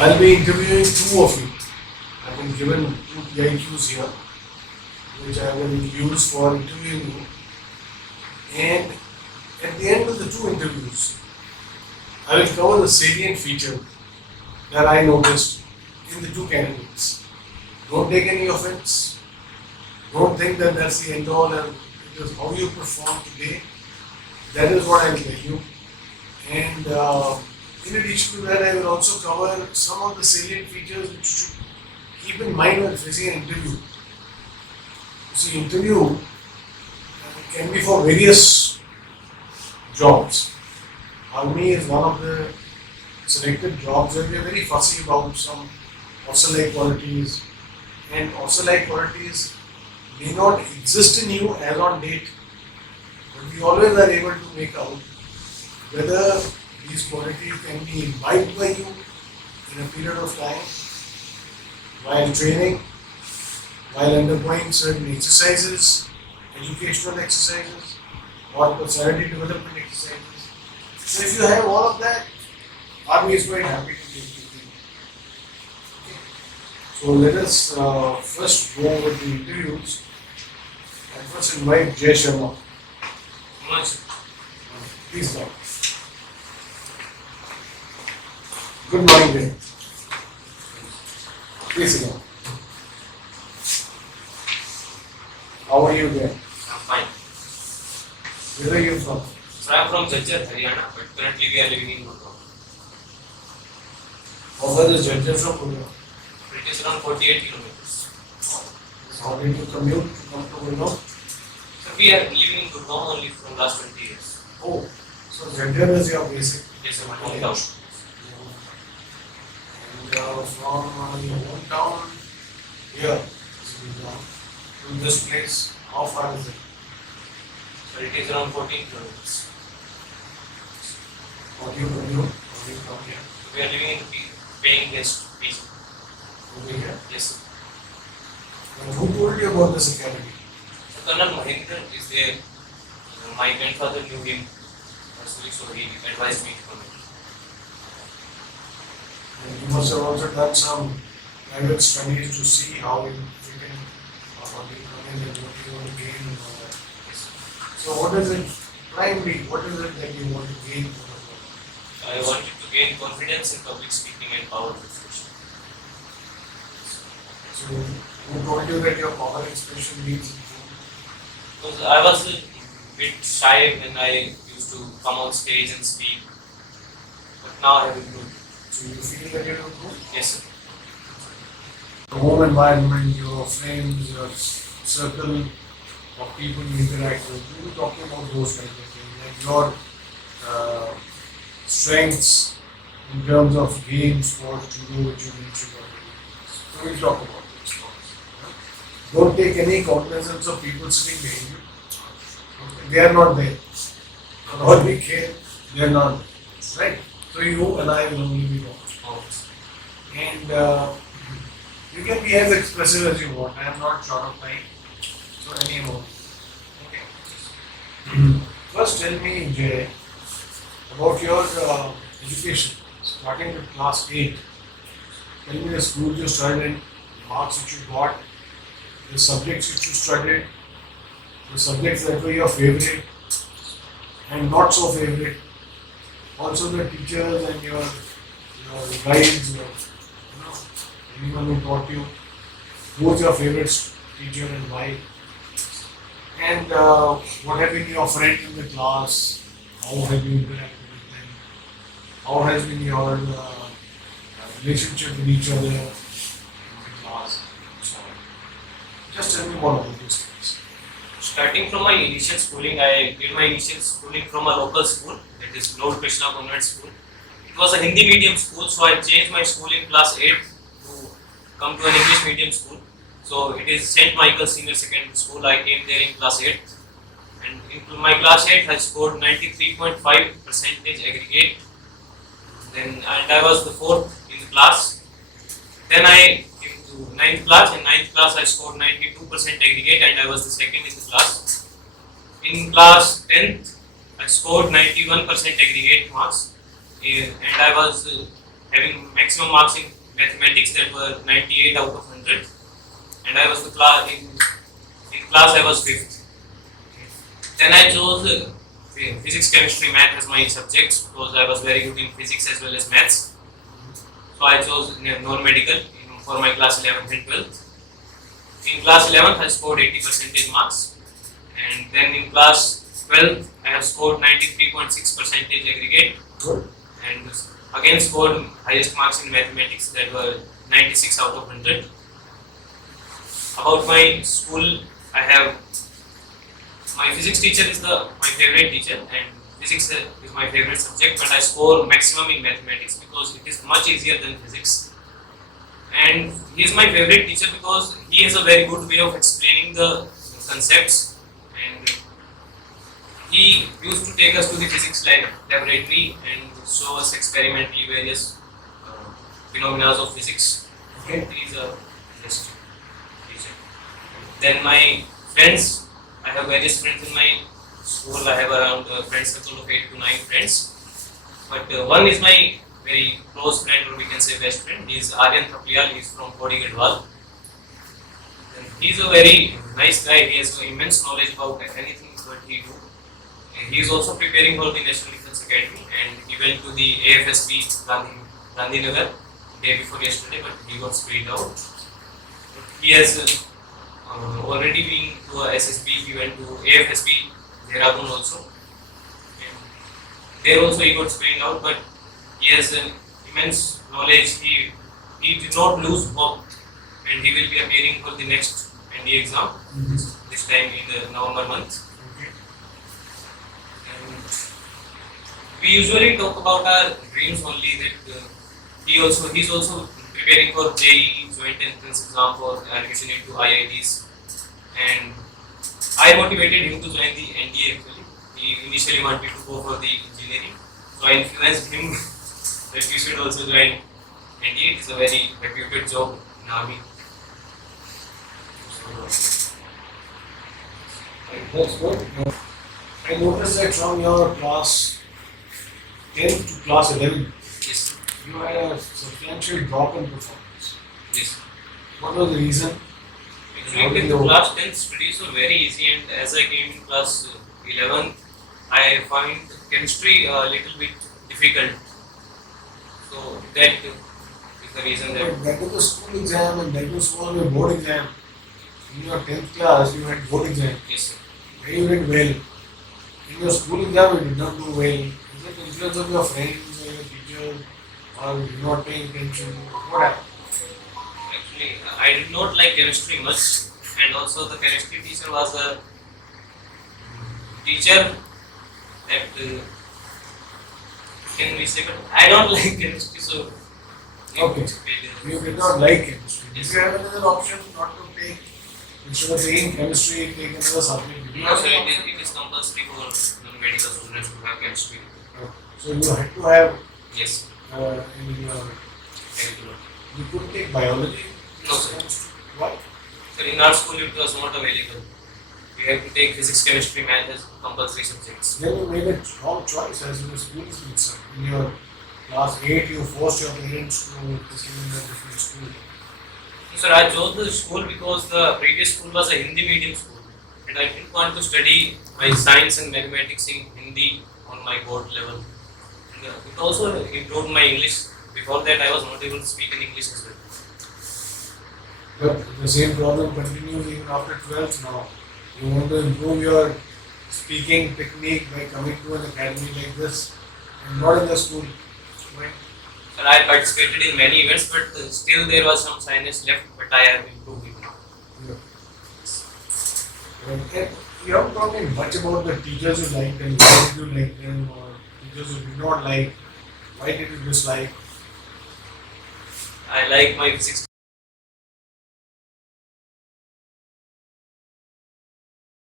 I'll be interviewing two of you. I've been given two PIQs here, which I will use for interviewing you. And at the end of the two interviews, I will cover the salient feature that I noticed in the two candidates. Don't take any offense. Don't think that that's the end all and it is how you perform today. That is what I will tell you. And in addition to that, I will also cover some of the salient features which you should keep in mind when facing an interview. You see, interview can be for various jobs. Army is one of the selected jobs where we are very fussy about some also-like qualities, and also-like qualities may not exist in you as on date, but we always are able to make out whether these qualities can be imbibed by you in a period of time, while training, while undergoing certain exercises, educational exercises, or personality development exercises. So if you have all of that, Army is quite happy to take you in. Okay. So let us first go over the interviews. I first invite Jay Sharma. Please come. Good morning, Jay. Please sit down. How are you there? I'm fine. Where are you from? So I'm from Jajjar, Haryana, but currently we are living in Gurgaon. How far is Jajjar from Gurgaon? It is around 48 kilometers. How did you commute to come to Gurgaon? So we are living in Gurgaon only from last 20 years. Oh, so Jajjar is your basic. Yes, my hometown. And from your hometown here to this place, how far is it? So it is around 14 kilometers. How do you commute? How do you come here? So we are living in paying guest PG. Over here? Yes, sir. And who told you about this academy? So Colonel Mahendra is there. My grandfather knew him personally, so he advised me to come here. And you must have also done some private studies to see how you fit in, or how you come in and what you want to gain and all that. Yes, sir. So what is it, primarily, what is it that you want to gain from the work? I wanted to gain confidence in public speaking and power expression. So who told you that your power expression needs improvement? Because I was a bit shy when I used to come on stage and speak, but now I have improved. So you feel that you don't know? Yes, sir. The home environment, your friends, your circle of people you interact with, we were talking about those kinds of things, like your strengths in terms of games, sports, judo, which you mentioned already. So we'll talk about those things. Don't take any cognizance of people sitting behind you. Okay? They are not there. For all we care, they are not there. Right? So you and I will only be talking. And you can be as expressive as you want. I am not short of time. So any more. Okay. First tell me, Jay, about your education. Starting with class 8. Tell me the school you studied in, the marks which you got, the subjects which you studied, the subjects that were your favorite and not so favorite. Also the teachers and your guides, anyone who taught you, who was your favorite teacher and why, and what have been your friends in the class, how have you interacted with them, how has been your relationship with each other in the class, and so on. Just tell me more about these things. Starting from my initial schooling, I did my initial schooling from a local school, that is Lord Krishna Convent School. It was a Hindi medium school, so I changed my school in class 8 to come to an English medium school. So it is St. Michael Senior Secondary School. I came there in class 8, and in my class 8 I scored 93.5% aggregate. And I was the 4th in the class. Then I came to 9th class. In 9th class I scored 92% aggregate and I was the 2nd in the class. In class 10th I scored 91% aggregate marks, and I was having maximum marks in mathematics, that were 98 out of 100, and I was the class in class I was fifth. Then I chose physics, chemistry, math as my subjects because I was very good in physics as well as maths. So I chose non-medical for my class 11th and 12th. In class 11th, I scored 80% marks, and then in class 12th, I have scored 93.6% aggregate, Good. and again scored highest marks in mathematics, that were 96 out of 100. About my school, I have my physics teacher is my favorite teacher, and physics is my favorite subject, but I score maximum in mathematics because it is much easier than physics. And he is my favorite teacher because he has a very good way of explaining the concepts, and he used to take us to the physics laboratory and show us experimentally various phenomena of physics. Okay. He is a best teacher. Then my friends, I have various friends in my school. I have around friend circle of 8 to 9 friends, but one is my very close friend, or we can say best friend. He is Aryan Thapiyal. He is from Kodi Gadwal. He is a very nice guy. He has immense knowledge about anything what he do. And he is also preparing for the National Defence Academy, and he went to the AFSP Gandhinagar day before yesterday, but he got screened out. He has already been to SSB. He went to AFSP Dehradun also, and there also he got screened out, but he has an immense knowledge. He did not lose hope, and he will be appearing for the next NDA exam this time in the November month. Okay. And we usually talk about our dreams only. That he's also preparing for JEE joint entrance exam for admission into IITs, and I motivated him to join the NDA. Actually, he initially wanted to go for the engineering, so I influenced him that you should also join NDA. It is a very reputed job in army. That's good. I noticed that from your class 10 to class 11, Yes, you had a substantial drop in performance. yes. What was the reason? Actually, the class 10 studies were very easy, and as I came in class 11, I find chemistry a little bit difficult. So that is the reason that. That was the school exam, and that was for your board exam. In your 10th class, you had board exam. Yes, sir. Where you did well. In your school exam, you did not do well. Is it influence of your friends or your teachers, or you not paying attention? What happened? Actually, I did not like chemistry much, and also the chemistry teacher was a teacher that can we say, but I don't like chemistry, so. Okay. You did not like chemistry. Yes. If you have another option not to take, instead of taking chemistry, take another subject. Did you No, have sir, an it option? is compulsory for non-medical students to have chemistry. So you had to have Yes, in your, curriculum. you couldn't take biology. No, sir. Why? So in our school, it was not available. We have to take physics, chemistry, math as compulsory subjects. Then you made a wrong choice as your school is concerned. In your class 8, you forced your parents to take you in a different school. Sir, I chose the school because the previous school was a Hindi medium school, and I didn't want to study my science and mathematics in Hindi on my board level. And, it also improved my English. Before that, I was not able to speak in English as well. But the same problem continues even after 12th now. You want to improve your speaking technique by coming to an academy like this and not in the school. Right? Sir, I participated in many events, but still there was some shyness left. But I have improved it now. Yeah. And you haven't talked much about the teachers you liked and why did you like them, or teachers you did not like, why did you dislike? I like my physics